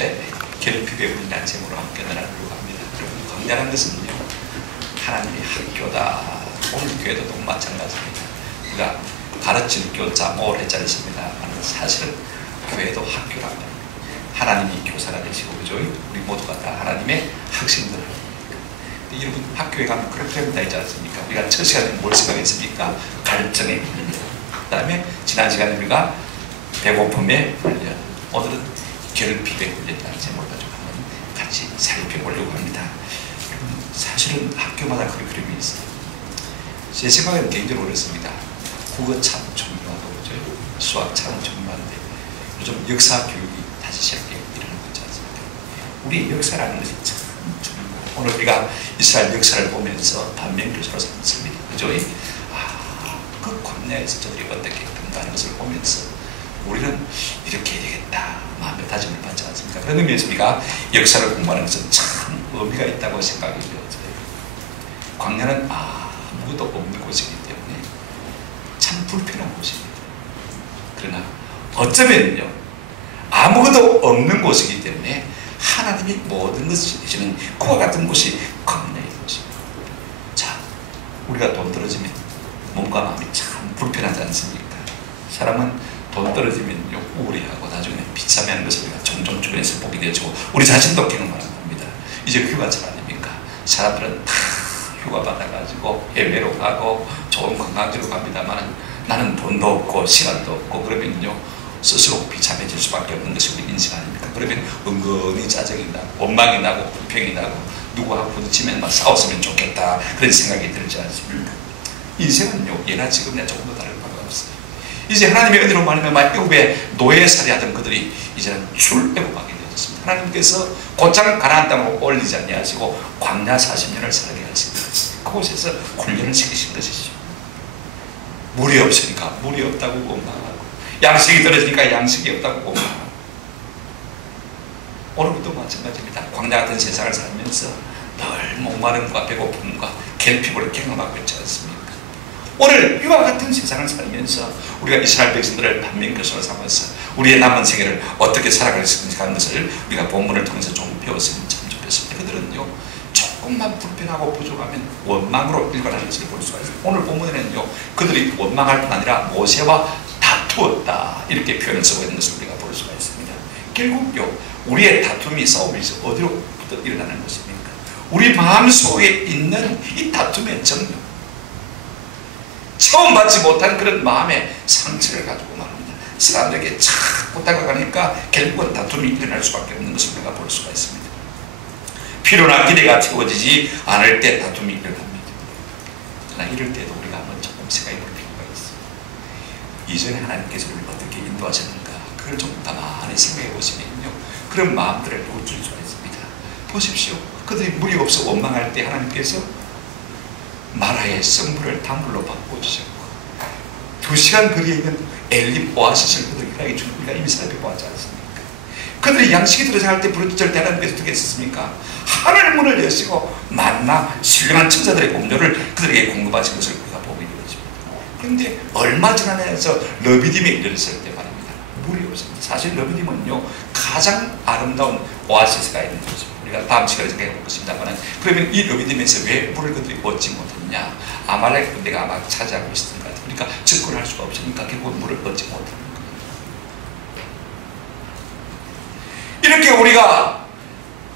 번째, 결핍의 훈련이라는 제목으로 함께 나누려고 합니다. 여러분, 광야라는 것은요, 하나님의 학교다. 오늘 교회도 너무 마찬가지입니다. 우리가 가르칠 교자 모래자를 씁니다. 사실은 교회도 학교란 말입니다. 하나님이 교사가 되시고, 그죠? 우리 모두가 다 하나님의 학생들. 여러분, 학교에 가면 그렇게 됩니다, 있지 않습니까? 우리가 첫 시간에 뭘 생각했습니까? 갈증의 훈련. 그 다음에 지난 시간에 우리가 배고픔의 훈련. 오늘은 결핍의 훈련이라는 제목을 가지고 한번 같이 살펴보려고 합니다. 사실은 학교마다 커리큘럼이 있어요. 제 생각에는 개인적으로 그렇습니다. 국어 참 중요하고, 그죠? 수학 참 중요한데 요즘 역사 교육이 다시 시작해 일어나고 있지 않습니까? 우리 역사라는 것이 참 중요해요. 오늘 우리가 이스라엘 역사를 보면서 반면교사로 삼습니다. 그죠? 그 광야에서 저들이 어떻게 했던가 것을 보면서 우리는 이렇게 해야 되겠다 마음의 다짐을 받지 않습니까? 그런 의미에서 우리가 역사를 공부하는 것은 참 의미가 있다고 생각이 되어져요. 광야는 아무것도 없는 곳이기 때문에 참 불편한 곳입니다. 그러나 어쩌면요, 아무것도 없는 곳이기 때문에 하나님이 모든 것을 주시는 그와 같은 곳이 광야의 곳입니다. 자, 우리가 돈 떨어지면 몸과 마음이 참 불편하지 않습니까? 사람은 돈 떨어지면 우울해하고 나중에 비참해하는 것을 우리가 종종 주변에서 보게 되죠. 우리 자신도 경험하는 겁니다. 이제 휴가철 아닙니까? 사람들은 다 휴가 받아가지고 해외로 가고 좋은 관광지로 갑니다만 나는 돈도 없고 시간도 없고 그러면요 스스로 비참해질 수밖에 없는 것이 우리 인생 아닙니까? 그러면 은근히 짜증이 나고 원망이 나고 불평이 나고 누구하고 부딪히면 막 싸웠으면 좋겠다 그런 생각이 들지 않습니까? 인생은요 예나 지금이나 조금도 다를 바가 없어요. 이제 하나님의 은혜로 말하면 애굽에 노예살이 하던 그들이 이제는 출애굽하게 되었습니다. 하나님께서 곧장 가나안 땅으로 올리지 아니하시고 광야 40년을 살게 하십니다. 그곳에서 훈련을 시키신 것이죠. 물이 없으니까 물이 없다고 원망하고 양식이 떨어지니까 양식이 없다고 원망하고 오늘부터 마찬가지입니다. 광야 같은 세상을 살면서 늘 목마름과 배고픔과 결핍을 경험하고 있지 않습니까? 오늘 이와 같은 세상을 살면서 우리가 이스라엘 백성들을 반면교사로 삼아서 우리의 남은 생애를 어떻게 살아갈 수 있는지 하는 것을 우리가 본문을 통해서 좀 배웠으면 참 좋겠습니다. 그들은요 조금만 불편하고 부족하면 원망으로 일관하는 것을 볼 수가 있습니다. 오늘 본문에는요 그들이 원망할 뿐 아니라 모세와 다투었다 이렇게 표현을 쓰고 있는 것을 우리가 볼 수가 있습니다. 결국요 우리의 다툼이 싸움이 어디로부터 일어나는 것입니까? 우리 마음속에 있는 이 다툼의 정령, 처음 받지 못한 그런 마음의 상처를 가지고 말합니다. 사람들에게 자꾸 다가가니까 결국은 다툼이 일어날 수밖에 없는 것을 우리가 볼 수가 있습니다. 필요나 기대가 채워지지 않을 때 다툼이 일어납니다. 그러나 이럴 때도 우리가 한번 조금 생각해 볼 필요가 있어요. 이전에 하나님께서 우리를 어떻게 인도하셨는가 그걸 좀 가만히 생각해 보시면요 그런 마음들을 놓칠 수가 있습니다. 보십시오. 그들이 물이 없어 원망할 때 하나님께서 마라의 성물을 단물로 바꿔주셨고 2시간 거리에 있는 엘림 오아시스를 그들이 일하게 주는 우리가 이미 살펴보았지 않습니까? 그들이 양식이 들어갈 때 부르짖을 때 하나님께서 어떻게 했습니까? 하늘 문을 여시고 만나 신령한 천사들의 음료를 그들에게 공급하신 것을 우리가 보게 되었습니다. 그런데 얼마 지나서 러비딤에 이르렀을 때 말입니다. 물이 없습니다. 사실 러비딤은요 가장 아름다운 오아시스가 있는 곳입니다. 우리가 다음 시간에 생각해 볼 것입니다만 그러면 이 러비딤에서 왜 물을 그들이 얻지 못했냐? 아말렉 군대가 아마 차지하고 있었던 것 같아요. 그러니까 접근할 수가 없으니까 결국 물을 얻지 못하는 거예요. 이렇게 우리가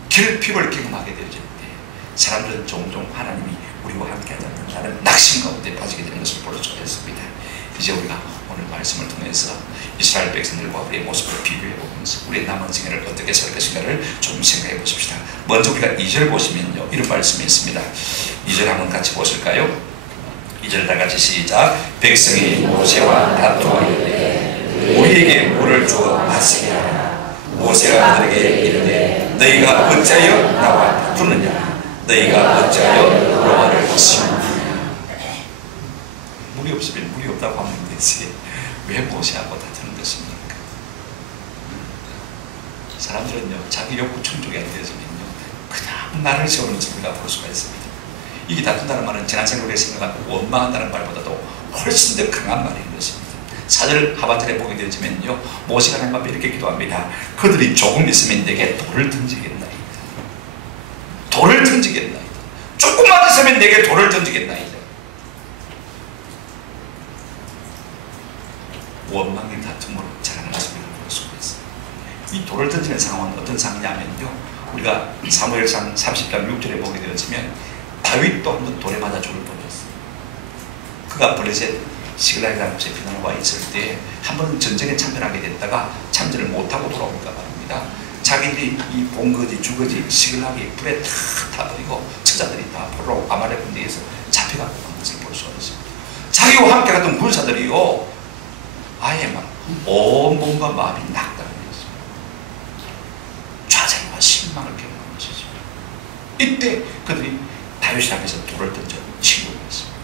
결핍을 경험하게 되어질 때 사람들은 종종 하나님이 우리와 함께 하자는 낙심 가운데 빠지게 되는 것을 볼 수가 있습니다. 이제 우리가 오늘 말씀을 통해서 이스라엘 백성들과 우리의 모습을 비교해 보면서 우리의 남은 생애를 어떻게 살 것인가를 좀 생각해 보십시다. 먼저 우리가 2절 보시면요 이런 말씀이 있습니다. 2절 한번 같이 보실까요? 2절 다 같이 시작. 백성이 모세와 다투하되 우리에게 물을 주어 마시게 하라. 모세가 그들에게 이르되 너희가 어찌하여 나와 다투느냐? 너희가 어찌하여 여호와를 시험하느냐? 물이 없으면 물이 없다고 하면 되지 왜 모세하고 다투는 것입니까? 사람들은요 자기 욕구 충족이 안 되어지면요 그냥 나를 세우는 것을 우리가 볼 수가 있습니다. 이게 다툰다는 말은 지난 생각에 생각한 원망한다는 말보다도 훨씬 더 강한 말인 것입니다. 4절 하반절에 보게 되지만요, 모세가 하나님 앞에 이렇게 기도합니다. 그들이 조금 있으면 내게 돌을 던지겠나이다. 돌을 던지겠나이다. 조금만 있으면 내게 돌을 던지겠나이다. 원망의 다툼으로 자라는 모습을 볼 수가 있어요. 이 돌을 던지는 상황은 어떤 상황이냐면요, 우리가 사무엘상 30장 6절에 보게 되어지면 다윗도 한번 돌에 맞아 죽을 뻔했어요. 그가 블레셋 시글락이라는 곳에 피난을 와 있을 때 한 번은 전쟁에 참전하게 됐다가 참전을 못하고 돌아올까 말입니다. 자기들이 이 본거지 주거지 시글락이 불에 다 타버리고 처자들이 다 포로 아말렉 군대에서 잡혀가고 간 것을 볼 수가 있습니다. 자기와 함께 갔던 군사들이요, 아예 막 온몸과 마음이 낙담했습니다. 좌절과 실망을 겪는 것이죠. 이때 그들이 다윗 앞에서 돌을 던져 치고 있습니다.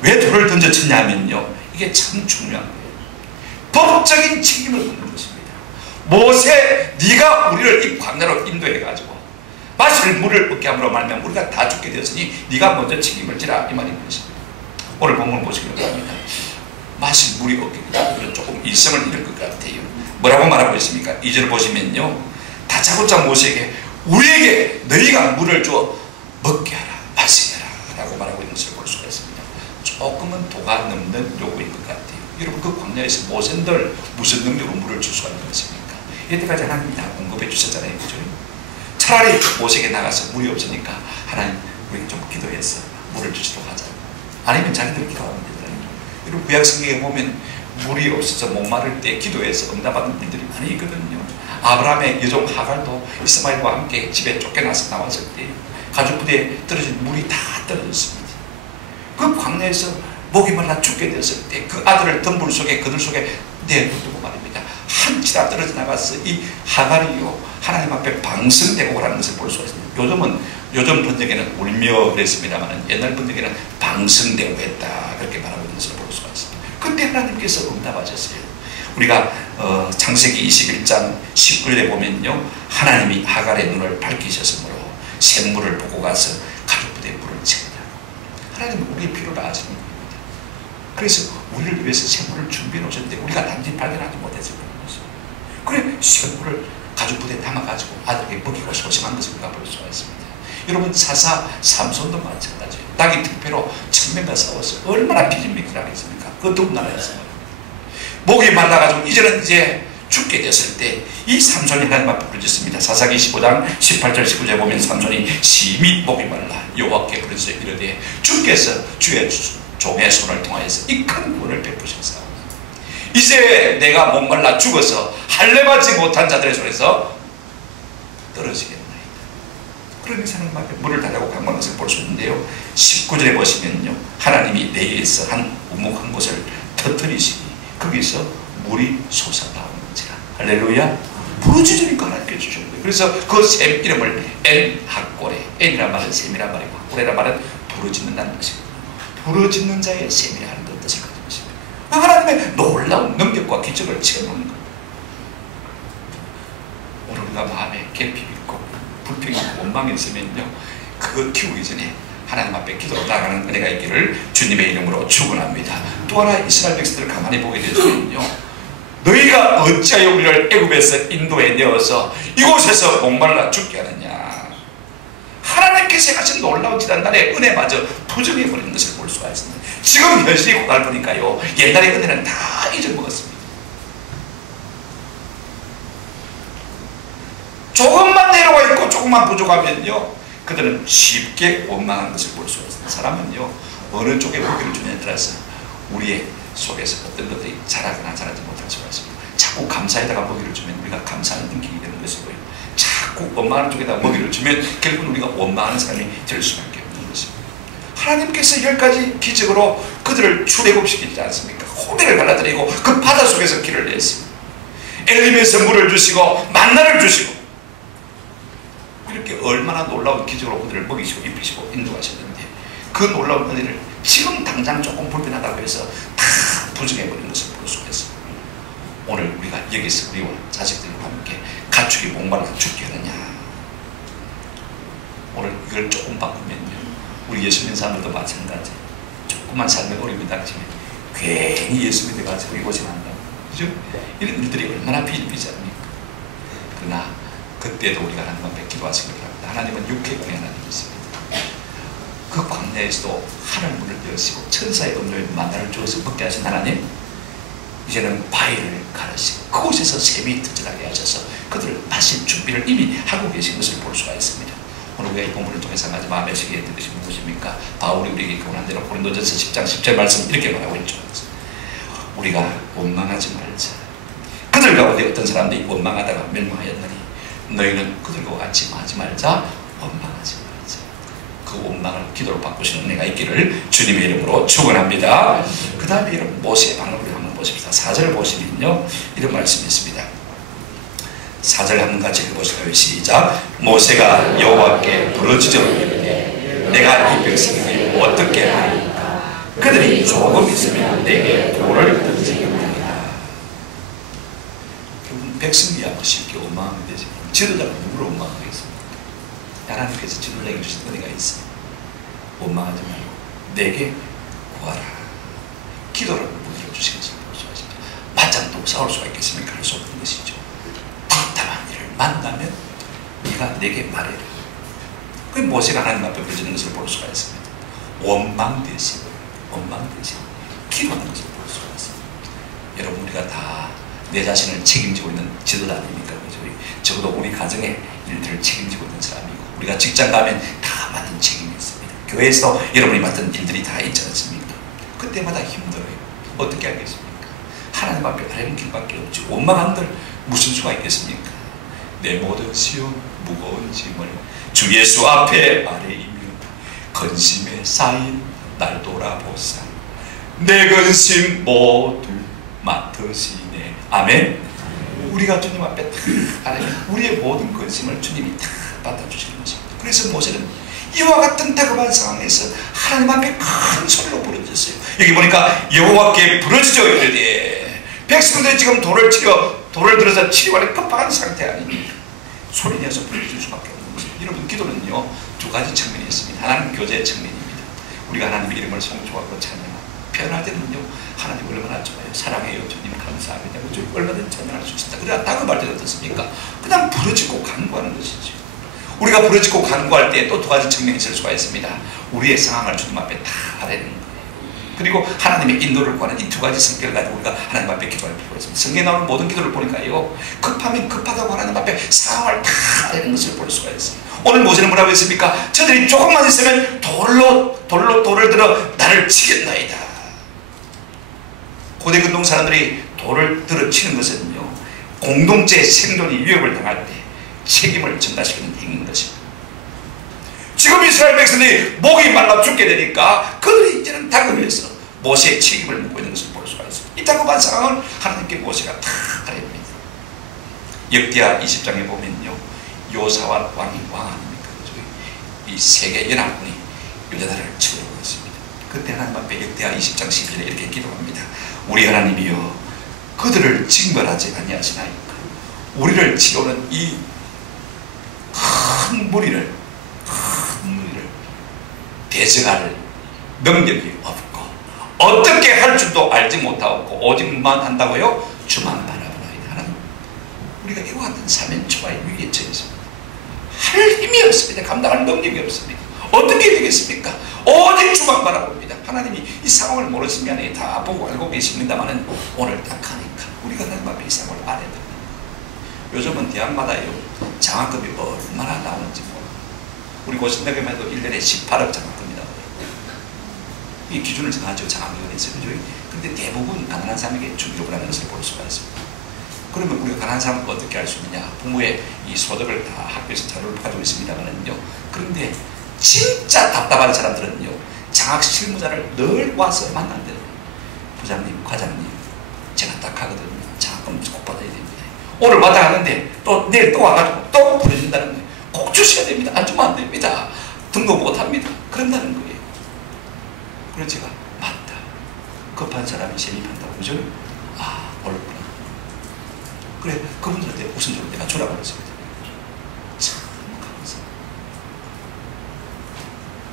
왜 돌을 던져 치냐면요, 이게 참 중요한 거예요. 법적인 책임을 묻는 것입니다. 모세, 네가 우리를 이 광야로 인도해가지고 마실 물을 얻게 함으로 말면 우리가 다 죽게 되었으니 네가 먼저 책임을 지라, 이 말인 것입니다. 오늘 본문을 보시려고 합니다. 마실 물이 없게 되면 조금 일성을 잃을 것 같아요. 뭐라고 말하고 있습니까? 2절 보시면요, 다짜고짜 모세에게 우리에게 너희가 물을 줘 먹게 하라, 마시게 하라 라고 말하고 있는 것을 볼 수가 있습니다. 조금은 도가 넘는 요구인 것 같아요. 여러분, 그 광야에서 모세들 무슨 능력으로 물을 줄 수가 있는 것입니까? 이때까지 하나님이 다 공급해 주셨잖아요, 그죠? 차라리 모세에게 나가서 물이 없으니까 하나님 우리 좀 기도해서 물을 주시도록 하자, 아니면 자기들 기도하면 되잖아요. 여러분, 구약성경에 보면 물이 없어서 목마를 때 기도해서 응답받는 일들이 많이 있거든요. 아브라함의 여종 하갈도 이스마엘과 함께 집에 쫓겨나서 나왔을 때 가죽 부대에 떨어진 물이 다 떨어졌습니다. 그 광야에서 목이 말라 죽게 되었을 때 그 아들을 덤불 속에 그들 속에 내두고 말입니다. 한치라 떨어져 나가서 이 하갈이요, 하나님 앞에 방성되고 하는 것을 볼 수가 있습니다. 요즘 번역에는 울며 그랬습니다만 옛날 번역에는 방성되고 했다, 그렇게 말하고 있는 것을 볼 수가 있습니다. 그때 하나님께서 응답하셨어요. 우리가 창세기 21장 19절에 보면요, 하나님이 하갈의 눈을 밝히셨으므로 샘물을 보고 가서 가죽부대에 물을 채우라. 하나님은 우리의 필요를 아시는 겁니다. 그래서 우리를 위해서 샘물을 준비해 놓으셨는데 우리가 단지 발견하지 못해서 그런 것입니다. 그래 샘물을 가죽부대에 담아가지고 아들에게 먹이고 소생한 것을 우리가 볼 수가 있습니다. 여러분, 사사 삼손도 마찬가지예요. 낙이 특패로 천명과 싸워서 얼마나 비진맥진하겠습니까? 그 더군다나에서 목이 말라가지고 이제 죽게 됐을 때 이 삼손이 하나님 앞에 부르짖습니다. 사사기 15장 18절 19절에 보면 삼손이 심히 목이 말라 여호와께 부르짖어 이르되 주께서 주의 종의 손을 통하여서 이 큰 구원을 베푸셨사오니 이제 내가 목말라 죽어서 할례받지 못한 자들의 손에서 떨어지겠나이다. 그러면서 하나님 앞에 물을 달라고 강구하는 것을 볼 수 있는데요, 19절에 보시면요, 하나님이 내에서 한 우묵한 곳을 터뜨리시니 거기서 물이 솟아나오는지라. 할렐루야. 부르짖으니까 하나님께 주신 거예요. 그래서 그 샘 이름을 엔학고레, 엔이란 말은 샘이란 말이고 학고레란 말은 부르짖는다는 것이고 부르짖는 자의 샘이라는 뜻을 가진 것입니다. 하나님의 놀라운 능력과 기적을 체험하는 거예요. 오늘 우리가 마음에 결핍 있고 불평이 있고 원망이 있으면요, 그거 키우기 전에 하나님 앞에 기도로 나아가는 은혜가 있기를 주님의 이름으로 축원합니다. 또 하나 이스라엘 백성들을 가만히 보게 되면요, 너희가 어찌하여 우리를 애굽에서 인도에 내어서 이곳에서 목말라 죽게 하느냐. 하나님께서 하신 놀라운 지난날의 은혜마저 부정해버리는 것을 볼 수가 있습니다. 지금 현실이 고달프니까요, 옛날의 은혜는 다 잊어먹었습니다. 조금만 내려와 있고 조금만 부족하면요, 그들은 쉽게 원망하는 것을 볼 수가 있습니다. 사람은요, 어느 쪽에 무게를 주냐에 따라서 우리의 속에서 어떤 것들이 자라거나 자라지 못할 수가 있습니다. 자꾸 감사에다가 먹이를 주면 우리가 감사하는 인격이 되는 것이고요, 자꾸 원망하는 쪽에다 먹이를 주면 결국은 우리가 원망하는 사람이 될 수밖에 없는 것입니다. 하나님께서 10가지 기적으로 그들을 출애굽시키지 않습니까? 호미를 갈라드리고 그 바다 속에서 길을 냈습니다. 엘림에서 물을 주시고 만나를 주시고 이렇게 얼마나 놀라운 기적으로 그들을 먹이시고 입히시고 인도하셨는데, 그 놀라운 은혜를 지금 당장 조금 불편하다고 해서 다 부정해버리는 것을 볼 수가 있습니다. 오늘 우리가 여기서 우리와 자식들과 함께 가축이 목말라 죽게 하느냐, 오늘 이걸 조금 바꾸면요, 우리 예수 믿는 사람들도 마찬가지, 조금만 삶의 어려움이 닥치면 괜히 예수 믿어가지고 이곳에 만나고, 그죠? 이런 일들이 얼마나 비일비지 않습니까? 그러나 그때도 우리가 하나님 앞에 기도하시기 바랍니다. 하나님은 육해공의 하나님이십니다. 그 광야에서도 하늘 문을 여시고 천사의 음료에 만나를 주어서 먹게 하신 하나님, 이제는 바위를 가르시고 그곳에서 샘이 터져나게 하셔서 그들을 마실 준비를 이미 하고 계신 것을 볼 수가 있습니다. 오늘 우리가 이 본문을 통해서 한 가지 마음에 새기게 된 것이 무엇입니까? 바울이 우리에게 교훈한 대로 고린도전서 10장 10절 말씀 이렇게 말하고 있죠. 우리가 원망하지 말자. 그들 가운데 어떤 사람들이 원망하다가 멸망하였느니 너희는 그들과 같이 하지 말자. 원망하지 말자. 그 원망을 기도로 바꾸시는 은혜가 있기를 주님의 이름으로 축원합니다. 그 다음에 여러분 모세의 방을 우리 한번 보십시다. 4절을 보시면요 이런 말씀이 있습니다. 4절 한번 같이 읽어보실까요? 시작. 모세가 여호와께 부르짖어 이르되 내가 이 백성에게 어떻게 하리까? 그들이 조금 있으면 내게 돌을 던지겠느니라. 결국 백성이야 쉽게 원망하면 되지. 지도자가 누구를 원망하겠습니까? 하나님께서 지도를 내게 주신 은혜가 있어요. 원망하지 말고 내게 구하라. 기도를 문으로 주신 것을 볼 수가 있습니다. 맞짱 또 싸울 수가 있겠습니까? 할 수 없는 것이죠. 답답한 일을 만나면 네가 내게 말해라. 그 모세가 하나님 앞에 부르짖는 것을 볼 수가 있습니다. 원망 대신 기도하는 것을 볼 수가 있습니다. 여러분 우리가 다 내 자신을 책임지고 있는 지도자 아닙니까? 적어도 우리 가정의 일들을 책임지고 있는 사람이고, 우리가 직장 가면 다 맡은 책임이 있습니다. 교회에서 여러분이 맡은 일들이 다 있지 않습니까? 그때마다 힘들어요. 어떻게 하겠습니까? 하나님 앞에 아뢰는 길밖에 없죠. 원망한들 무슨 수가 있겠습니까? 내 모든 시험 무거운 짐을 주 예수 앞에 아뢰이며 근심에 쌓인 날 돌아보사 내 근심 모두 맡으시네. 아멘. 우리가 주님 앞에 다 아뢰면 우리의 모든 근심을 주님이 다 받아주시는 것입니다. 그래서 모세는 이와 같은 다급한 상황에서 하나님 앞에 큰 소리로 부르짖었어요. 여기 보니까 여호와께 부르짖어 이르되, 백성들이 지금 돌을 들어서 치료하는 급박한 상태 아닙니까? 소리 내서 부르짖을 수밖에 없는 것입니다. 여러분 기도는요 두 가지 측면이 있습니다. 하나는 교제의 측면입니다. 우리가 하나님의 이름을 송축하고 찬양하고, 표현할 때는요 하나님 얼마나 좋아요. 사랑해요 주님 감사합니다. 주님 얼마든지 찬양할 수 있습니다. 그러나 다급할 때는 어떻습니까? 그냥 부르짖고 간구하는 것이죠. 우리가 부르짖고 간구할 때 또 두 가지 측면이 있을 수가 있습니다. 우리의 상황을 주님 앞에 다 아뢰는 거예요. 그리고 하나님의 인도를 구하는 이 두 가지 성격을 가지고 우리가 하나님 앞에 기도할 필요가 있습니다. 성경에 나오는 모든 기도를 보니까요 급하면 급하다고 하나님 앞에 상황을 다 아뢰는 것을 볼 수가 있어요. 오늘 모세는 뭐라고 했습니까? 저들이 조금만 있으면 돌을 들어 나를 치겠나이다. 고대 근동 사람들이 돌을 들어 치는 것은요 공동체의 생존이 위협을 당할 때 책임을 전가시키는 행위인 것입니다. 지금 이스라엘 백성들이 목이 말라 죽게 되니까 그들이 이제는 다급해서 모세의 책임을 묻고 있는 것을 볼 수가 있습니다. 이 다급한 상황을 하나님께 모세가 다 아뢰입니다. 역대하 20장에 보면요 요사밧 왕이 왕 아닙니까? 이 세계 연합군이 유다 나라를 치고 있습니다. 그때 하나님 앞에 역대하 20장 11절에 이렇게 기도합니다. 우리 하나님이여 그들을 징벌하지 아니하시나이까? 우리를 치러오는 이 큰 무리를 대적할 능력이 없고 어떻게 할 줄도 알지 못하고 오직만 한다고요? 주만 바라보나이다. 하나님 우리가 이와 같은 사면초가의 위기에 처했습니다. 할 힘이 없습니다. 감당할 능력이 없습니다. 어떻게 되겠습니까? 오직 주만 바라봅니다. 하나님이 이 상황을 모르시면 다 보고 알고 계십니다만 오늘 딱 하니까 우리가 하나님 앞에 이 상황을 알아야 됩니다. 요즘은 대학마다요 장학금이 얼마나 나오는지 몰라요. 우리 고신대교만 해도 1년에 18억 장학금이 나와요. 이 기준을 정하죠. 장학위원회에서. 그런데 대부분 가난한 사람에게 주기로 하는 것을 볼 수가 있습니다. 그러면 우리가 가난한 사람은 어떻게 할 수 있느냐? 부모의 이 소득을 다 학교에서 자료를 가지고 있습니다만요. 그런데 진짜 답답한 사람들은요 장학 실무자를 늘 와서 만난대요. 부장님, 과장님, 제가 딱 하거든요. 장학금 꼭 받아야 됩니다. 오늘 왔다 가는데 또 내일 또 와가지고 또 부르신다는 거예요. 꼭 주셔야 됩니다. 안 주면 안 됩니다. 등록 못합니다. 그런다는 거예요. 그래서 제가 맞다. 급한 사람이 세입한다고 그죠? 아 옳구나. 그래 그분들한테 우선적으로 내가 주라고 했습니다. 참 감사합니다.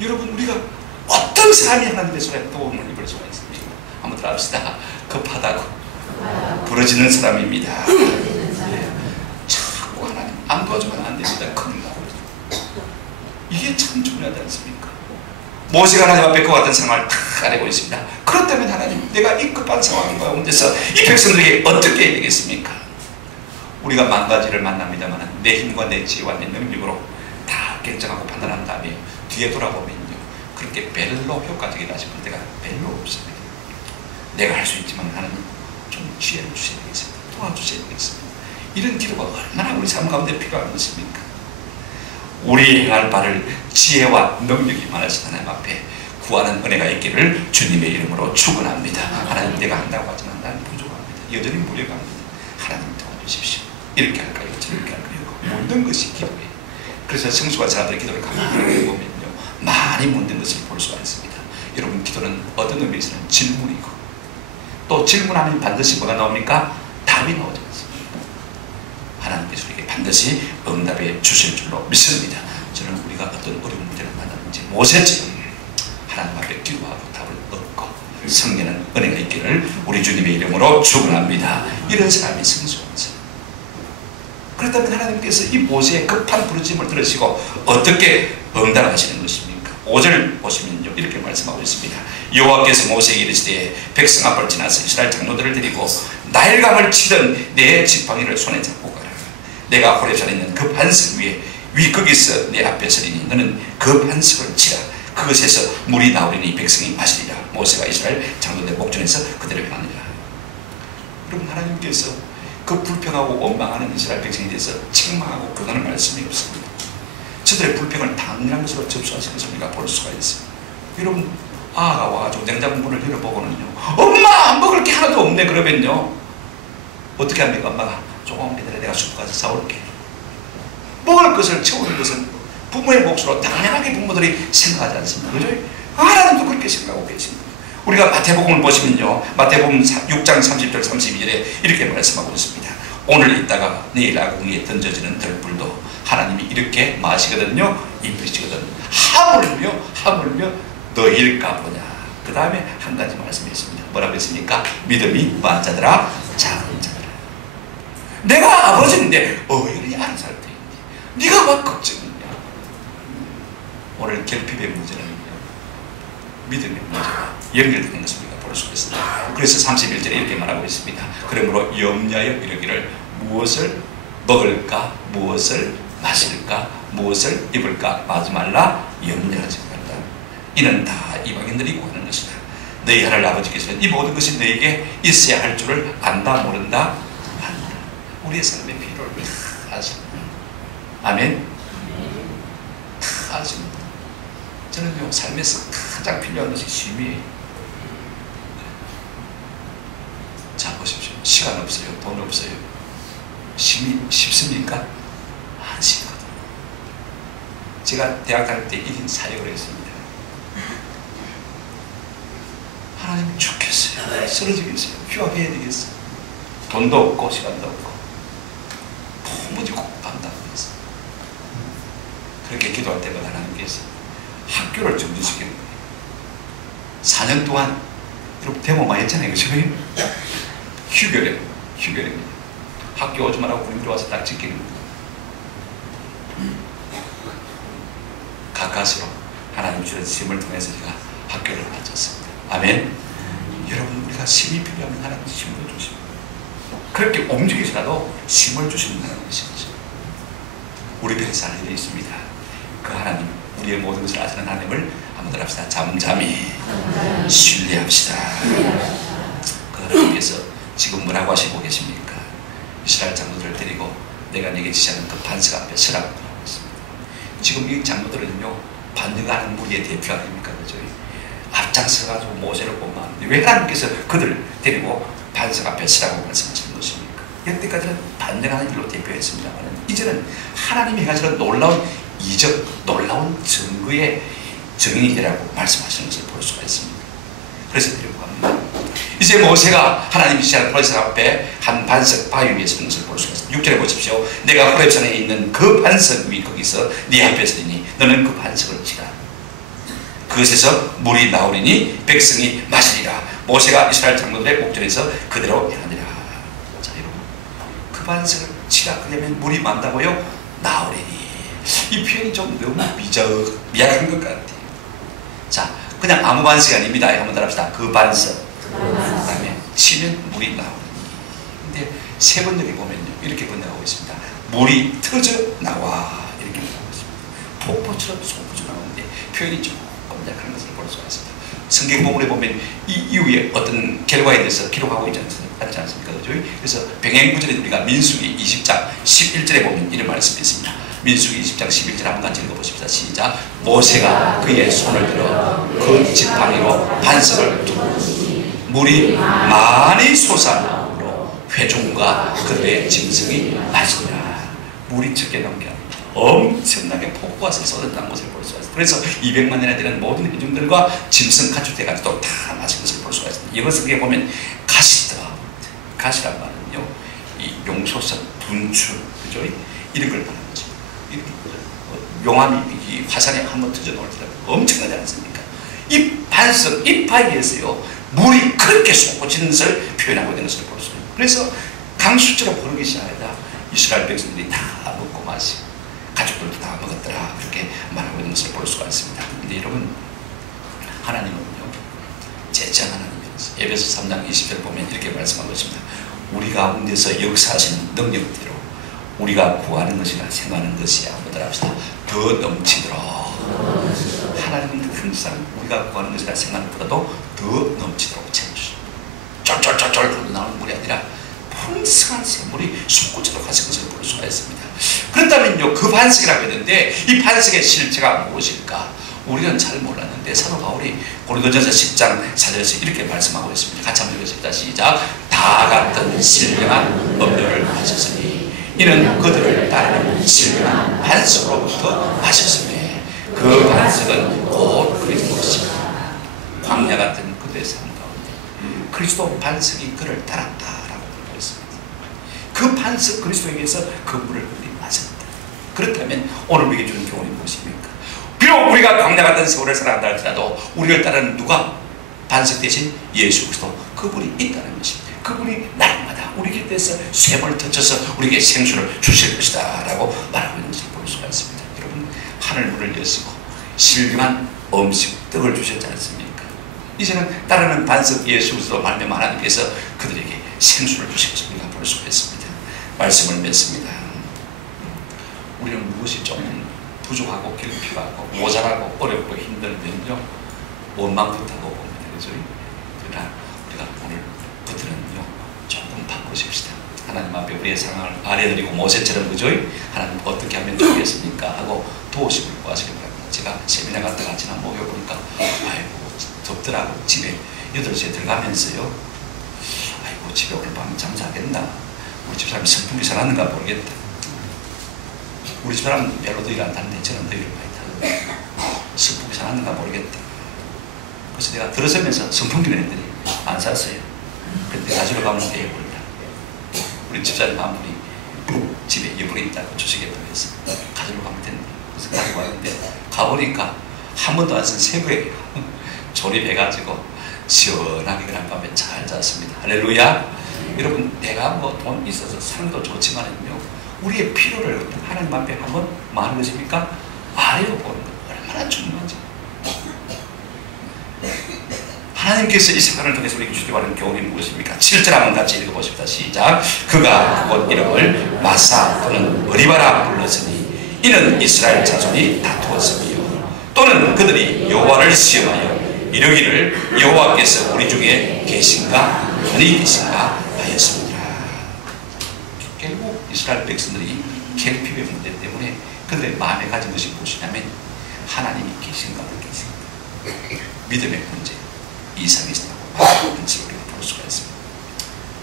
여러분 우리가 어떤 사람이 하나님의 손에 도움을 입을 수가 있습니까? 한번 한번 더 합시다. 급하다고 부러지는 사람입니다. 자꾸 하나님 안 도와주면 안 됩니다. 큰일 나고. 이게 참 중요하지 않습니까? 모세가 하나님 앞에 그와 같은 상황을 다 가리고 있습니다. 그렇다면 하나님, 내가 이 급한 상황 가운데서 이 백성들에게 어떻게 해야 되겠습니까? 우리가 만가지를 만납니다만 내 힘과 내 지혜와 내 능력으로 다 결정하고 판단한 다음에 뒤에 돌아보면요, 그렇게 별로 효과적이다 싶을 때가 별로 없습니다. 내가 할 수 있지만 하나님 좀 지혜를 주셔야 되겠습니다. 도와주셔야 되겠습니다. 이런 기도가 얼마나 우리 삶 가운데 필요한 것입니까? 우리 행할 바를 지혜와 능력이 많으신 하나님 앞에 구하는 은혜가 있기를 주님의 이름으로 축원합니다. 하나님, 내가 한다고 하지만 나는 부족합니다. 여전히 무력합니다. 하나님 도와주십시오. 이렇게 할까요? 저렇게 할까요? 묻는 것이 기도예요. 그래서 성수가 사람들의 기도를 가만히 보면요, 많이 묻는 것을 볼 수가 있습니다. 여러분, 기도는 어떤 의미에서는 질문이고, 또 질문하면 반드시 뭐가 나옵니까? 답이 나오지 않습니까? 하나님께서 우리에게 반드시 응답해 주실 줄로 믿습니다. 저는 우리가 어떤 어려운 문제를 만났는지 모세처럼 하나님 앞에 기도하고 답을 얻고 성령의 은혜가 있기를 우리 주님의 이름으로 축원합니다. 이런 사람이 성수한 사람. 그렇다면 하나님께서 이 모세의 급한 부르짖음을 들으시고 어떻게 응답하시는 것입니까? 5절 보시면요, 이렇게 말씀하고 있습니다. 여호와께서 모세에게 이르시되 백성 앞을 지나서 이스라엘 장로들을 데리고 나일강을 치던 내 지팡이를 손에 잡고 가라. 내가 호렙산에 있는 그 반석 위에 거기서 내 앞에 서리니 너는 그 반석을 치라. 그것에서 물이 나오리니 백성이 마시리라. 모세가 이스라엘 장로들 목전에서 그들을 행하니라. 여러분, 하나님께서 그 불평하고 원망하는 이스라엘 백성에 대해서 책망하고 그거는 말씀이 없습니다. 저들의 불평을 당연한 것으로 접수하시는 것을 우리가 볼 수가 있어요. 여러분, 아가 와가지고 냉장고 문을 열어보고는요, 엄마 먹을 게 하나도 없네. 그러면요, 어떻게 합니까? 엄마가 조금 기다려, 내가 숲 가서 사올게. 먹을 것을 채우는 것은 부모의 몫으로 당연하게 부모들이 생각하지 않습니까? 그죠? 하나님도 그렇게 생각하고 계십니다. 우리가 마태복음을 보시면요, 마태복음 6장 30절 32절에 이렇게 말씀하고 있습니다. 오늘 있다가 내일 아궁이에 던져지는 들불도 하나님이 이렇게 마시거든요, 입히시거든. 하물며 너일까 보냐. 그 다음에 한 가지 말씀했습니다. 뭐라고 했습니까? 믿음이 많은 자들아, 작은 자들아. 내가 아버지인데 어일이 알아서 할 테인데 네가 막 걱정이냐. 오늘 결핍의 문제는 믿음의 문제가 연결되는 것을 우리가 볼 수 있습니다. 그래서 31절에 이렇게 말하고 있습니다. 그러므로 염려하여 이르기를 무엇을 먹을까, 무엇을 마실까, 무엇을 입을까 하지 말라. 염려하지 말라. 이는 다 이방인들이 구하는 것이다. 너희 하늘 아버지께서는 이 모든 것이 너에게 있어야 할 줄을 안다 모른다 한다. 우리의 삶의 필요를 다 아십니다. 아멘. 다 아십니다. 저는요, 삶에서 가장 필요한 것이 쉼이에요. 자, 보십시오. 시간 없어요, 돈 없어요. 쉼이 쉽습니까? 안 쉽거든요. 제가 대학 다닐 때 1인 사역을 했습니다. 하나님 죽겠어요, 쓰러지겠어요, 휴학해야 되겠어요. 돈도 없고 시간도 없고 도무지 반답했어요. 그렇게 기도할 때마다 하나님께서 학교를 정지시키는 거예요. 4년 동안, 여러분 데모 많이 했잖아요, 그죠? 휴교령입니다. 학교 오지 말라고 군인들 와서 딱 지키는 거예요. 가까스로 하나님 주신 힘을 통해서 제가 학교를 마쳤습니다. 아멘. 여러분, 우리가 힘이 필요하면 하나님 힘을 주십니다. 그렇게 움직이시라도 힘을 주시는 하나님이십니다. 우리 편에 사는 일이 있습니다. 그 하나님, 우리의 모든 것을 아시는 하나님을 한번 합시다. 잠잠히 신뢰합시다. 그 하나님께서 지금 뭐라고 하시고 계십니까? 이스라엘 장로들을 데리고 내가 네게 지시하는 그 반석 앞에 서라고 하고 있습니다. 지금 이 장로들은요, 반역하는 무리의 대표 아닙니까? 그죠? 앞장서가지고 모세를 뽑았는데 왜 하나님께서 그들을 데리고 반석 앞에 서라고 말씀하시는 것입니까? 여태까지는 반역하는 일로 대표했습니다만 이제는 하나님이 행하시는 놀라운 이적, 놀라운 증거의 증인이 되라고 말씀하시는 것을 볼 수가 있습니다. 그래서 드리고 합니다. 이제 모세가 하나님이 지시하는 호렙산 앞에 한 반석 바위 위에 서는 것을 볼 수가 있습니다. 6절에 보십시오. 내가 호렙산에 있는 그 반석 위 거기서 네 앞에 서리니 너는 그 반석을 치라. 그것에서 물이 나오리니 백성이 마시리라. 모세가 이스라엘 장로들의 목전에서 그대로 행하니라. 자, 여러분, 그 반석을 치라 그러면 물이 많다고요? 나오리니. 이 표현이 좀 너무 미약한 것 같아요. 자, 그냥 아무 반석이 아닙니다. 한번 따라합시다. 그 반석. 그 다음에 치면 물이 나오리니. 근데 세 번역에 보면요, 이렇게 번역하고 있습니다. 물이 터져 나와. 이렇게 번역하고 있습니다. 폭포처럼 솟구쳐 나오는데 표현이 조금 약한 것을 볼 수가 있습니다. 성경 본문에 보면 이 이후에 어떤 결과에 대해서 기록하고 있지 않습니까? 그래서 병행구절에 우리가 민수기 20장 11절에 보면 이런 말씀이 있습니다. 민수기 20장 11절 한번 같이 읽어보십시다. 시작. 모세가 그의 손을 들어 그 지팡이로 반석을 두고 물이 많이 솟아나므로 회중과 그들의 짐승이 마시니라. 물이 적게 넘겨 엄청나게 폭우가 쏟아졌다는 것을 볼 수가 있습니다. 그래서 200만 년에 되는 모든 회중들과 짐승 가축대까지도 다 마신 것을 볼 수가 있습니다. 이것을 어떻게 보면 가시란 말은요, 이 용소선, 분출, 그죠? 이런 걸 말하는 거죠. 용암이 이 화산에 한번 터져 놓을 때 엄청나지 않습니까? 이 반석, 이 바위에서요, 물이 그렇게 솟구치는 것을 표현하고 있는 것을 볼 수가 있습니다. 그래서 강수처럼 흐르기 시작하다 이스라엘 백성들이 다 먹고 마시고 가족들도 다 먹었더라, 그렇게 말하고 있는 것을 볼 수가 있습니다. 근데 여러분, 하나님은요, 제치한 하나님이었어요. 에베소 3장 20절 보면 이렇게 말씀하고 있습니다. 우리 가운데서 역사하시는 능력대로 우리가 구하는 것이나 생각하는 것이 아무들 합시다. 더 넘치도록. 하나님은 항상 우리가 구하는 것이나 생각하는 것보다도 더 넘치도록 채워주십니다. 쫄쫄쫄쫄 흘러나오는 물이 아니라 풍성한 샘물이 솟구치도록 하신 것을 볼 수가 있습니다. 그렇다면요, 그 반석이라고 했는데 이 반석의 실체가 무엇일까? 우리는 잘 몰랐는데 사도 바울이 고린도전서 10장 4절에서 이렇게 말씀하고 있습니다. 같이 한번 읽겠습니다. 시작. 다 같은 신령한 법률을 하셨으니 이는 그들을 따르는 신령한 반석으로부터 하셨으니 그 반석은 곧 그리스도시다. 광야 같은 그들의 삶 가운데 그리스도 반석이 그를 따랐다라고 보고 있습니다. 그 반석 그리스도에게서 그 물을 우리 마셨다. 그렇다면 오늘 우리에게 주는 교훈이 무엇입니까? 비록 우리가 광야 같은 세월을 살아간다 할지라도 우리를 따르는 누가? 반석 대신 예수 그리스도, 그분이 있다는 것입니다. 그분이 날마다 우리 곁에서 샘을 터쳐서 우리에게 생수를 주실 것이다 라고 말하고 있는 것을 볼 수가 있습니다. 여러분, 하늘문을 여시고 신령한 음식, 떡을 주셨지 않습니까? 이제는 따르는 반석 예수 그리스도 말미암아 하나님께서 그들에게 생수를 주실 것을 우리가 볼 수가 있습니다. 말씀을 맺습니다. 우리는 무엇이 좀 부족하고 결핍하고 모자라고 어렵고 힘들면요, 원망부터하고 봅니다. 그죠? 그러나 우리가 오늘부터는요, 조금 바꾸십시다. 하나님 앞에 우리의 상황을 아뢰드리고 모세처럼, 그죠? 하나님 어떻게 하면 좋겠습니까? 하고 도우심을 구하시길 바랍니다. 제가 세미나 갔다가 지난 목요일 보니까 아이고 덥더라고. 집에 8시에 들어가면서요, 아이고 집에 오늘 밤 잠자겠나? 우리 집사람이 선풍기 사놨는가 모르겠다. 우리 집사람은 별로도 일 안 타는데 저는 더 일을 많이 타는데 선풍기 사놨는가 모르겠다. 그래서 내가 들어서면서 선풍기를 했더니 안 샀어요. 그런데 가지러 가면 되어버린다. 우리 집사람 한 분이 집에 여분이 있다고 주시겠다고 해서 가지러 가면 된다. 그래서 가지고 왔는데 가보니까 한 번도 안 쓴 새 거예요. 조립해가지고 시원하게 그날 밤에 잘 잤습니다. 할렐루야. 여러분, 내가 뭐 돈 있어서 사는 것도 좋지만은요, 우리의 필요를 하나님 앞에 한번 뭐 하는 것입니까? 아래로 보는 것, 얼마나 중요하죠. 하나님께서 이 사건을 통해서 우리에게 주시기 바라는 교훈이 무엇입니까? 7절 한번 같이 읽어보십시다. 시작. 그가 그곳 이름을 마사 또는 머리바라 불렀으니 이는 이스라엘 자손이 다투었으며 또는 그들이 여호와를 시험하여 이르기를 여호와께서 우리 중에 계신가 아니 계신가 하였습니다. 결국 이스라엘 백성들이 결핍의 문제 때문에 그들의 마음에 가진 것이 무엇이냐면 하나님이 계신가 안 계신가, 믿음의 문제, 이상이 있다고 하는 것을 우리가 볼 수가 있습니다.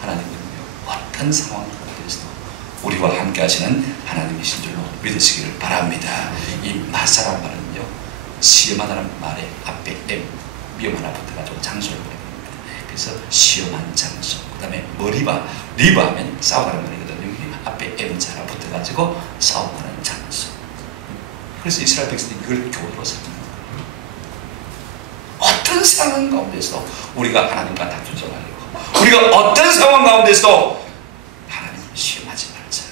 하나님은요, 어떤 상황 가운데서도 우리와 함께 하시는 하나님이신 줄로 믿으시기를 바랍니다. 이 마사란 말은요, 시험하다는 말의 앞에 위험하나 붙어가지고 장소를 보내줍니다. 그래서 시험한 장소, 그 다음에 머리바, 리바 하면 싸우다는 말이거든요. 앞에 M자가 붙어가지고 싸움하는 장소. 그래서 이스라엘 백성들이 이걸 교훈으로 삼는 거예요. 어떤 어떤 상황 가운데서도 우리가 하나님과 다투지 말고, 우리가 어떤 상황 가운데서도 하나님을 시험하지 말자.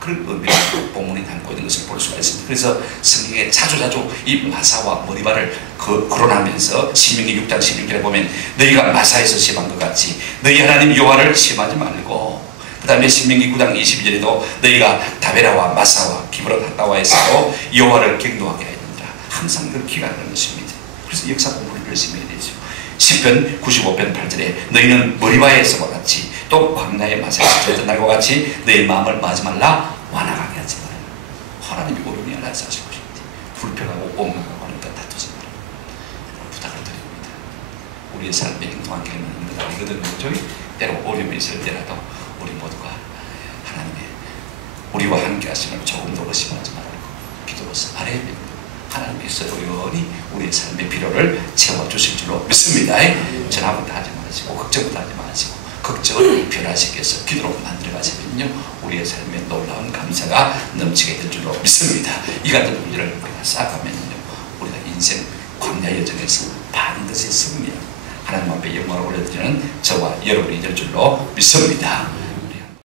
그런 의미를 본문이 담고 있는 것을 볼 수가 있습니다. 그래서 성경에 자주자주 이 마사와 머리바를 거론하면서 신명기 6장 16절에 보면 너희가 마사에서 시험한 것 같이 너희 하나님 여호와를 시험하지 말고, 그 다음에 신명기 9장 22절에도 너희가 다베라와 마사와 기브롯 핫다와에서도 여호와를 경노하게 해야 된다. 항상 그 기간하는 것입니다. 그래서 역사 공부를 열심히 해야 되죠. 시편 95편 8절에 너희는 머리바에서와 같이 또 광야의 마사에서 젖은 날과 같이 너희 마음을 마지 말라, 완악하게 하지 말라. 하나님이 어려움이 하나 하시고 싶은데 불평하고 옹망하고 하는 것 다투지 말라. 부탁을 드립니다. 우리의 삶에 행동한 게 있는 것 아니거든요. 저희 때로 어려움이 있을 때라도 우리 모두가 하나님의 우리와 함께 하심을 조금도 의심하지 말고 기도로서 아뢰야 됩니다. 하나님께서 영원히 우리의 삶의 필요를 채워주실 줄로 믿습니다. 전화부터 하지 마시고 걱정부터 하지 마시고 걱정을 변화시켜서 기도로 만들어가시면요 우리의 삶에 놀라운 감사가 넘치게 될 줄로 믿습니다. 이 같은 문제를 우리가 쌓아가면요 우리가 인생 광야 여정에서 반드시 승리하고 하나님 앞에 영광을 올려드리는 저와 여러분이 될 줄로 믿습니다.